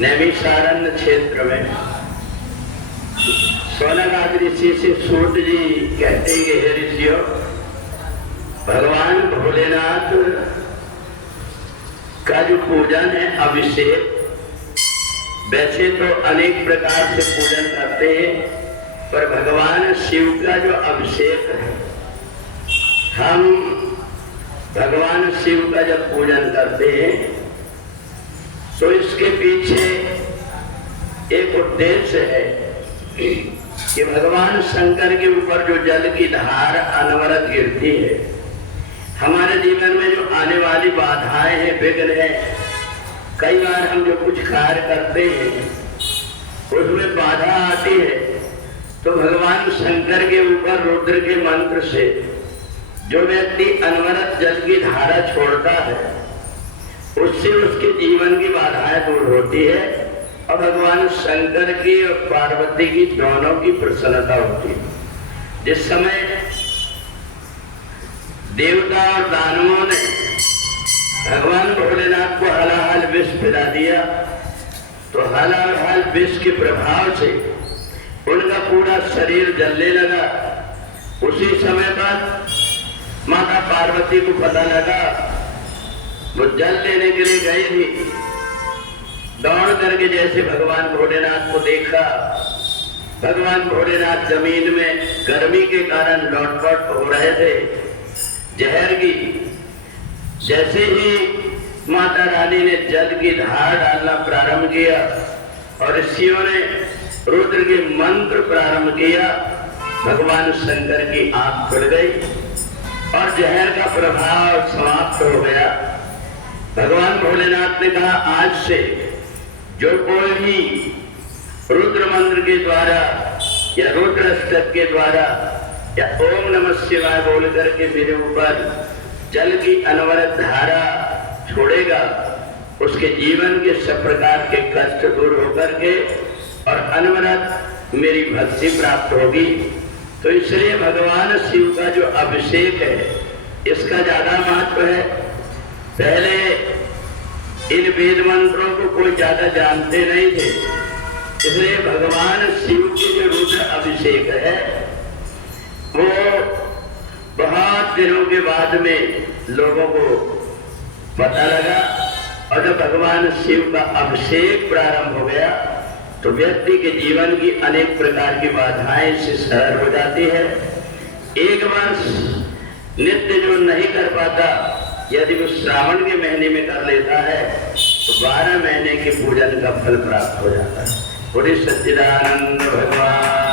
नैमिषारण्य क्षेत्र में सोनकाद ऋषि से सूत जी कहते हैं कि हे ऋषियों, भगवान भोलेनाथ का जो पूजन है अभिषेक, वैसे तो अनेक प्रकार से पूजन करते हैं, पर भगवान शिव का जो अभिषेक है, हम भगवान शिव का जब पूजन करते हैं तो इसके पीछे एक उद्देश्य है कि भगवान शंकर के ऊपर जो जल की धार अनवरत गिरती है, हमारे जीवन में जो आने वाली बाधाएं हैं, विघ्न है, कई बार हम जो कुछ कार्य करते हैं उसमें बाधा आती है, तो भगवान शंकर के ऊपर रुद्र के मंत्र से जो व्यक्ति अनवरत जल की धारा छोड़ता है, उससे उसके जीवन की बाधाएं दूर होती है और भगवान शंकर की और पार्वती की दोनों की प्रसन्नता होती है। जिस समय देवता और दानवों ने भगवान भोलेनाथ को हलाहल विष पिला दिया, तो हलाहल विष के प्रभाव से उनका पूरा शरीर जलने लगा। उसी समय पर माता पार्वती को पता लगा, वो जल लेने के लिए गई थी, दौड़ करके जैसे भगवान भोलेनाथ को देखा, भगवान भोलेनाथ जमीन में गर्मी के कारण लौटपट हो रहे थे जहर की। जैसे ही माता रानी ने जल की धार डालना प्रारंभ किया और ऋषियों ने रुद्र के मंत्र प्रारंभ किया, भगवान शंकर की आंख खुल गई और जहर का प्रभाव समाप्त हो गया। भगवान भोलेनाथ ने कहा, आज से जो कोई भी रुद्र मंत्र के द्वारा या रुद्र अष्टक के द्वारा या ओम नमः शिवाय बोल करके मेरे ऊपर जल की अनवरत धारा छोड़ेगा, उसके जीवन के सब प्रकार के कष्ट दूर होकर के और अनवरत मेरी भक्ति प्राप्त होगी। तो इसलिए भगवान शिव का जो अभिषेक है, इसका ज्यादा महत्व है। पहले इन वेद मंत्रों को कोई ज्यादा जानते नहीं थे, इसलिए भगवान शिव के जो रुद्र अभिषेक है वो बहुत दिनों के बाद में लोगों को पता लगा। और जब भगवान शिव का अभिषेक प्रारंभ हो गया तो व्यक्ति के जीवन की अनेक प्रकार की बाधाएं से सरल हो जाती है। एक वर्ष नित्य जो नहीं कर पाता, यदि वो श्रावण के महीने में कर लेता है तो 12 महीने के पूजन का फल प्राप्त हो जाता है। बोले सच्चिदानंद भगवान